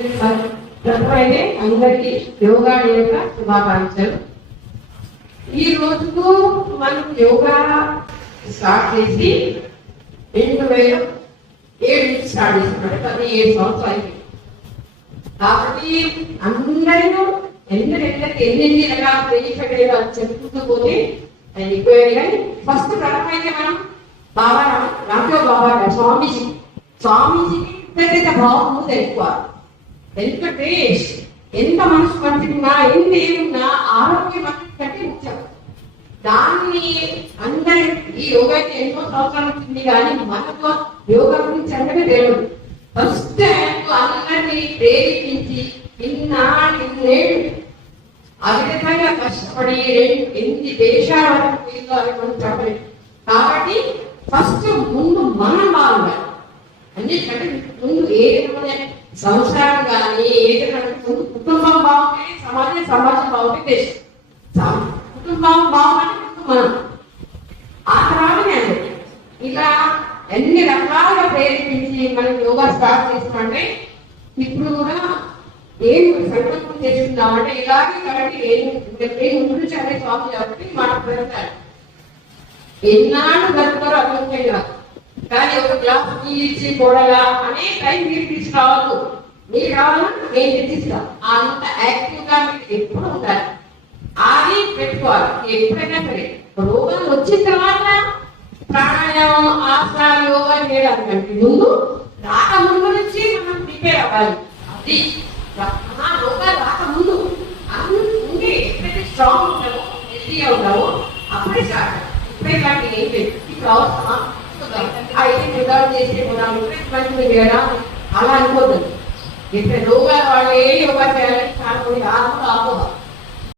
ప్రథమైతే అందరికీ యోగా డే యొక్క శుభాకాంక్షలు. ఈ రోజుకు మనం యోగా స్టార్ట్ చేసి 2007 నుంచి స్టార్ట్ చేసినట్టు 17 సంవత్సరాలు అయిపోయింది. కాబట్టి అందరూ ఎన్ని రకాల ప్రదేశాలు చెప్పుకుంటూ పోతే అది ఎక్కువే. కానీ ఫస్ట్ ప్రథమైతే మనం బాబా రామదేవ్ బాబా స్వామీజీకి కృతజ్ఞత భావం తెలుసుకోవాలి. ఎందుకంటే ఎంత మనసు మంచిగా ఎంత ఏమున్నా ఆరోగ్యం కంటే ముఖ్యం. దాన్ని అందరి ఈ యోగా ఎన్నో సంవత్సరాలు వచ్చింది కానీ మనకు యోగా గురించి అంటే తెలియదు. ఫస్ట్ అందరినీ ప్రేరేపించి ఇన్నేళ్ళు అధికంగా కష్టపడి ఎన్ని దేశాల వరకు అవి మనం చెప్పలేదు. కాబట్టి ఫస్ట్ ముందు మనం బాగుండాలి. అన్నిటికంటే ముందు ఏదైనా సంసారం కానీ ఏదైనా ముందు కుటుంబం బాగుంటే సమాజం బాగుంటే దేశం. కుటుంబం బాగుంటే మనం ఆ తర్వాతనే ఇలా ఎన్ని రకాలుగా ప్రేరేపించి మనం యోగా స్టార్ట్ చేస్తామంటే ఇప్పుడు కూడా ఏం సంకల్పం చేస్తున్నామంటే ఇలాగే కాబట్టి ఏం గురించి అనే స్వామి కాబట్టి మాకు పెడతారు. ఎన్నాళ్ళు బతుకారో అర్థం కాదు. కానీ ఒక గ్లాస్ నీళ్ళు ఇచ్చి కూడలా అనే టైం మీరు తీసుకురావద్దు. మీరు కావాలా నేను తెచ్చిస్తాను. అంత యాక్టివ్ గా మీరు ఎప్పుడు ఉండాలి. అది పెట్టుకోవాలి. ఎప్పుడైనా సరే రోగం వచ్చిన తర్వాత ప్రాణాయామం ఆసనాలు యోగా చేయడానికి ముందు రాకముందు నుంచి మనం ప్రిపేర్ అవ్వాలి. అది రోగాలు రాకముందు ఉండి ఎప్పుడైతే స్ట్రాంగ్ ఉంటామో హెల్తీగా ఉంటామో అప్పుడే స్టార్ట్. ఇప్పుడే కానీ ఏం లేదు. ఇప్పుడు అవసరమా అయితే యోగాలు చేసే మంచి అలా అనుకోద్దు. ఇప్పుడు రోగాలు వాళ్ళు ఏ యోగా చేయాలని చాలా మంది ఆత్మ ఆపోవాలి.